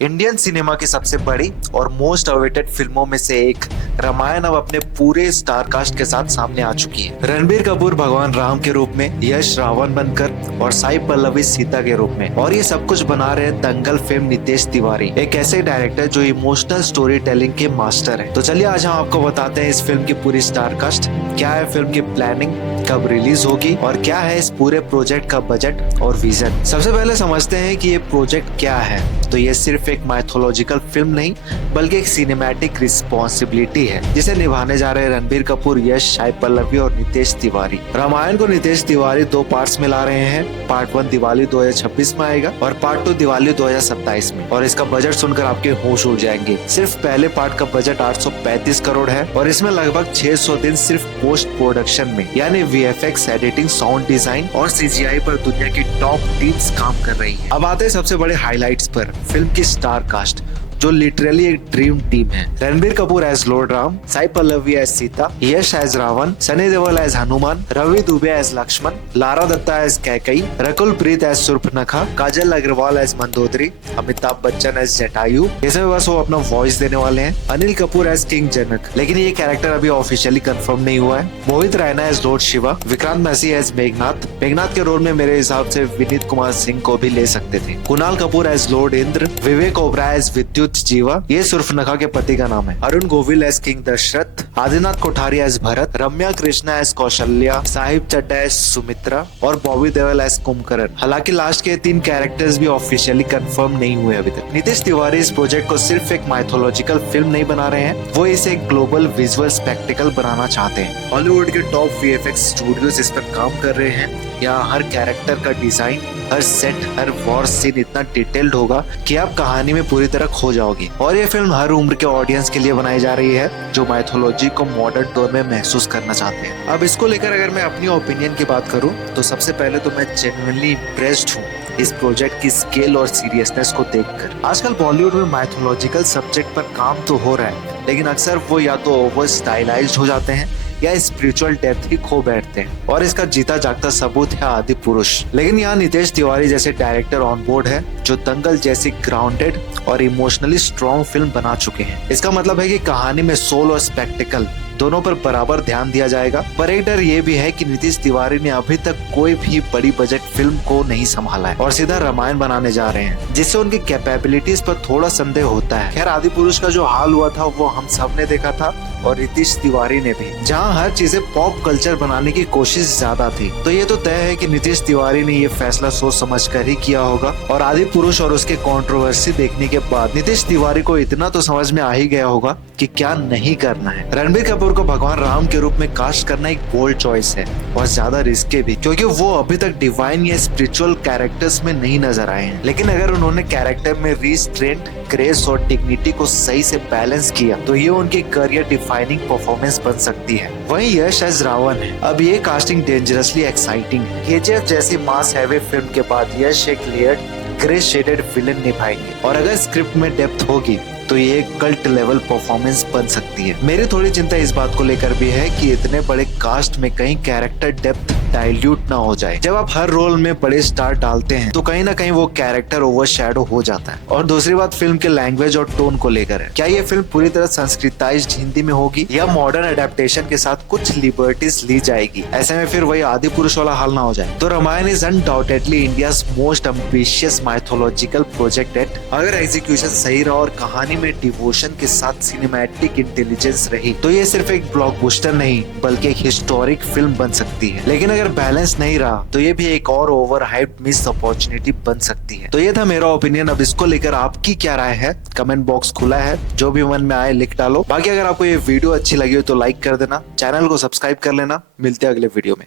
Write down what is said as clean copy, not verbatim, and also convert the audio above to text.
Indian cinema की सबसे बड़ी और मोस्ट अवेटेड फिल्मों में से एक रामायण अब अपने पूरे स्टार कास्ट के साथ सामने आ चुकी है। रणबीर कपूर भगवान राम के रूप में, यश रावण बनकर और साई पल्लवी सीता के रूप में, और ये सब कुछ बना रहे हैं दंगल फिल्म नितेश तिवारी, एक ऐसे डायरेक्टर जो इमोशनल स्टोरी टेलिंग के मास्टर है। तो चलिए आज हम आपको बताते हैं इस फिल्म की पूरी स्टार कास्ट, क्या है फिल्म की प्लानिंग, कब रिलीज होगी और क्या है इस पूरे प्रोजेक्ट का बजट और विजन। सबसे पहले समझते हैं कि ये प्रोजेक्ट क्या है। तो ये सिर्फ एक माइथोलॉजिकल फिल्म नहीं बल्कि एक सिनेमैटिक रिस्पॉन्सिबिलिटी है जिसे निभाने जा रहे हैं रणबीर कपूर, यश, साई पल्लवी और नितेश तिवारी। रामायण को नितेश तिवारी 2 पार्ट्स में ला रहे हैं। पार्ट 1 दिवाली 2026 में आएगा और पार्ट 2 दिवाली 2027 में। और इसका बजट सुनकर आपके होश उड़ जाएंगे। सिर्फ पहले पार्ट का बजट 835 करोड़ है और इसमें लगभग 600 दिन सिर्फ पोस्ट प्रोडक्शन में यानी VFX, एडिटिंग, साउंड डिजाइन और CGI पर दुनिया की टॉप टीम्स काम कर रही है। अब आते हैं सबसे बड़े हाइलाइट्स पर, फिल्म की स्टार कास्ट जो लिटरली एक ड्रीम टीम है। Ranbir Kapoor as lord Ram, Sai Pallavi as Sita, Yash as Ravan, Sunny Deol as Hanuman, Ravi Dubey as Lakshman, Lara Dutta as Kaikeyi, Rakul Preet as Surpanakha, Kajal Aggarwal as Mandodari, Amitabh Bachchan as Jatayu, जैसे बस वो अपना वॉइस देने वाले हैं, अनिल कपूर एज किंग जनक, लेकिन ये कैरेक्टर अभी ऑफिशियली कंफर्म नहीं हुआ है, मोहित Raina as lord Shiva, Vikrant Massey as Meghnath के रोल में मेरे हिसाब से विनीत कुमार सिंह को भी ले सकते थे, Kunal Kapoor as lord Indra, Vivek Oberoi as Vidyut Jiva, ये सुर्पनखा के पति का नाम है, Arun Govil as king Dashrath, Adinath Kothari as Bharat, Ramya Krishna as Kaushalya, Sahib Chadha as Sumitra और बॉबी देओल एज कुंभकर्ण। हालांकि लास्ट के 3 कैरेक्टर्स भी ऑफिशियली कंफर्म नहीं हुए अभी तक। नितेश तिवारी इस प्रोजेक्ट को सिर्फ एक माइथोलॉजिकल फिल्म नहीं बना रहे हैं, वो इसे एक ग्लोबल विजुअल स्पेक्टिकल बनाना चाहते हैं। हॉलीवुड के टॉप VFX स्टूडियोज इस पर काम कर रहे हैं। यहाँ हर कैरेक्टर का डिजाइन, हर सेट, हर वॉर सीन इतना डिटेल्ड होगा कि आप कहानी में पूरी तरह खो जाओगे। और ये फिल्म हर उम्र के ऑडियंस के लिए बनाई जा रही है जो माइथोलॉजी को मॉडर्न टोन में महसूस करना चाहते हैं। अब इसको लेकर अगर मैं अपनी ओपिनियन की बात करूं तो सबसे पहले तो मैं जेन्युइनली इम्प्रेस्ड हूँ इस प्रोजेक्ट की स्केल और सीरियसनेस को देखकर। आजकल बॉलीवुड में माइथोलॉजिकल सब्जेक्ट पर काम तो हो रहा है, लेकिन अक्सर वो या तो ओवर स्टाइलाइज्ड हो जाते हैं या स्पिरिचुअल डेप्थ ही खो बैठते हैं, और इसका जीता जागता सबूत है आदि पुरुष। लेकिन यहाँ नितेश तिवारी जैसे डायरेक्टर ऑन बोर्ड है जो दंगल जैसी ग्राउंडेड और इमोशनली स्ट्रॉन्ग फिल्म बना चुके हैं। इसका मतलब है कि कहानी में सोल और स्पेक्टिकल दोनों पर बराबर ध्यान दिया जाएगा। पर एक डर ये भी है कि नितेश तिवारी ने अभी तक कोई भी बड़ी बजट फिल्म को नहीं संभाला है और सीधा रामायण बनाने जा रहे हैं, जिससे उनकी कैपेबिलिटीज पर थोड़ा संदेह होता है। खैर, आदि पुरुष का जो हाल हुआ था वो हम सब ने देखा था और नितेश तिवारी ने भी, जहाँ हर चीजें पॉप कल्चर बनाने की कोशिश ज्यादा थी। तो ये तो तय है कि नितेश तिवारी ने ये फैसला सोच समझ कर ही किया होगा। और आदि पुरुष और उसके कंट्रोवर्सी देखने के बाद नितेश तिवारी को इतना तो समझ में आ ही गया होगा कि क्या नहीं करना है। रणबीर कपूर को भगवान राम के रूप में कास्ट करना एक बोल्ड चॉइस है और ज्यादा रिस्की भी, क्योंकि वो अभी तक डिवाइन या स्पिरिचुअल कैरेक्टर्स में नहीं नजर आए हैं। लेकिन अगर उन्होंने कैरेक्टर में रिस्ट्रेंट, ग्रेस और डिग्निटी को सही से बैलेंस किया तो ये उनकी करियर डिफाइनिंग परफॉर्मेंस बन सकती है। वहीं यश एज रावण है। अब ये कास्टिंग डेंजरसली एक्साइटिंग है। KGF जैसी मास हैवी फिल्म के बाद यश एक लेयर्ड ग्रे शेडेड विलन निभाएंगे, और अगर स्क्रिप्ट में डेप्थ होगी तो ये एक कल्ट लेवल परफॉर्मेंस बन सकती है। मेरी थोड़ी चिंता इस बात को लेकर भी है कि इतने बड़े कास्ट में कहीं कैरेक्टर डेप्थ डाइल्यूट ना हो जाए। जब आप हर रोल में बड़े स्टार डालते हैं तो कहीं ना कहीं वो कैरेक्टर ओवरशैडो हो जाता है। और दूसरी बात फिल्म के लैंग्वेज और टोन को लेकर है। क्या ये फिल्म पूरी तरह संस्कृताइज्ड हिंदी में होगी या मॉडर्न एडेप्टेशन के साथ कुछ लिबर्टीज ली जाएगी? ऐसे में फिर वही आदि पुरुष वाला हाल ना हो जाए। तो Ramayan is undoubtedly India's most ambitious mythological project yet. अगर एग्जीक्यूशन सही रहा और कहानी में डिवोशन के साथ सिनेमैटिक इंटेलिजेंस रही तो ये सिर्फ एक ब्लॉकबस्टर नहीं बल्कि एक हिस्टोरिक फिल्म बन सकती है। लेकिन अगर बैलेंस नहीं रहा तो ये भी एक और ओवर हाइप्ड मिस अपॉर्चुनिटी बन सकती है। तो ये था मेरा ओपिनियन। अब इसको लेकर आपकी क्या राय है? कमेंट बॉक्स खुला है, जो भी मन में आए लिख डालो। बाकी अगर आपको ये वीडियो अच्छी लगी हो तो लाइक कर देना, चैनल को सब्सक्राइब कर लेना। मिलते हैं अगले वीडियो में।